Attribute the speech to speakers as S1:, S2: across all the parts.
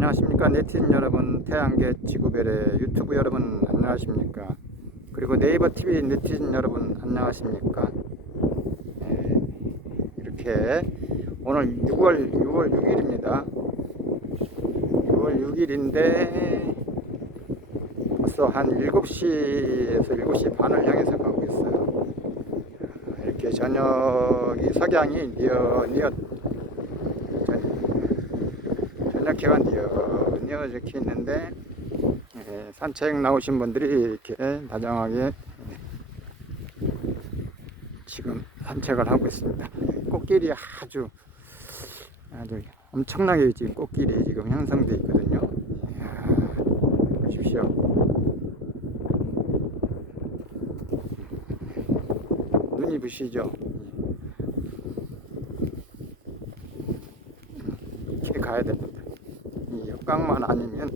S1: 안녕하십니까 네티즌 여러분 태양계 지구별의 유튜브 여러분 안녕하십니까? 그리고 네이버 TV 네티즌 여러분 안녕하십니까? 예, 이렇게 오늘 6월 6월 6일입니다. 6월 6일인데 벌써 한 7시에서 7시 반을 향해서 가고 있어요. 이렇게 저녁이 석양이 니어 니어 니어 적혀 있는데 예, 산책 나오신 분들이 이렇게 다정하게 지금 산책을 하고 있습니다. 꽃길이 아주 아주 엄청나게 지금 꽃길이 지금 형성되어 있거든요. 이야, 보십시오. 눈이 부시죠. 이렇게 가야 됩니다. 이 역광만 아니면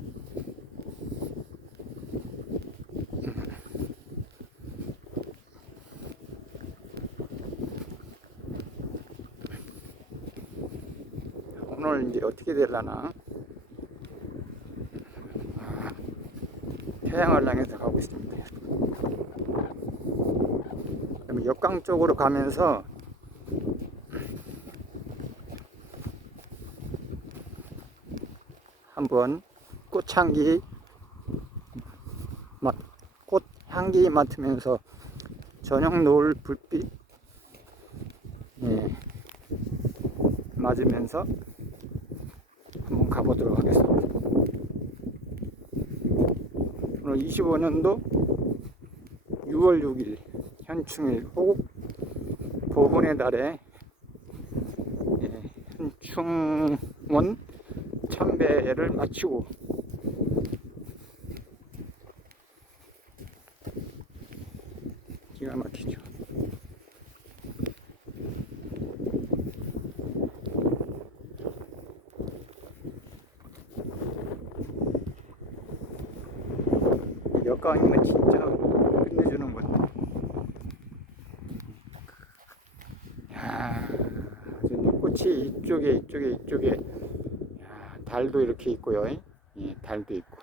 S1: 오늘 이제 어떻게 아, 태양을 향해서 가고 있습니다. 역광 쪽으로 가면서 한번 꽃향기 맡, 꽃향기 맡으면서 저녁 노을 불빛 예, 맞으면서 한번 가보도록 하겠습니다. 오늘 25년도 6월 6일 현충일 호국 보훈의 달에 예, 현충원 참배를 마치고 기가 막히죠. 역광이면 진짜 끝내주는 건데. 야, 아주 꽃이 이쪽에 이쪽에 이쪽에 야, 달도 이렇게 있고요. 예, 달도 있고.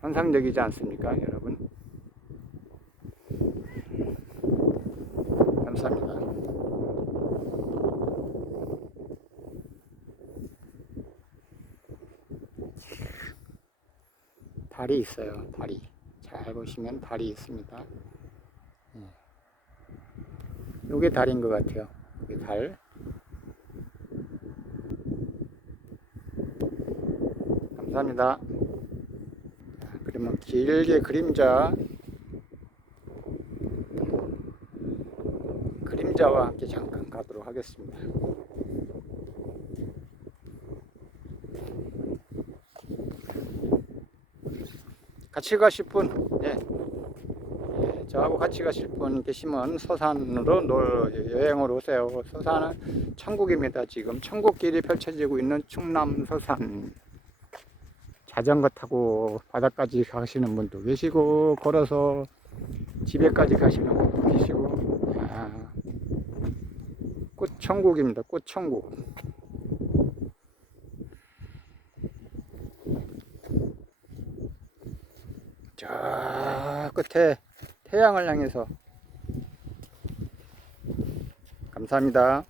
S1: 환상적이지 않습니까, 여러분? 감사합니다. 달이 있어요, 달이. 잘 보시면 달이 있습니다. 예. 요게 달인 것 같아요. 요게 달. 감사합니다. 자, 그러면 길게 그림자 그림자와 함께 잠깐 가도록 하겠습니다. 같이 가실 분, 예. 예, 저하고 같이 가실 분 계시면 서산으로 놀, 여행을 오세요. 서산은 천국입니다. 지금 천국길이 펼쳐지고 있는 충남 서산. 자전거 타고 바다까지 가시는 분도 계시고 걸어서 집에까지 가시는 분도 계시고 야, 꽃천국입니다. 꽃천국. 저 끝에 태양을 향해서 감사합니다.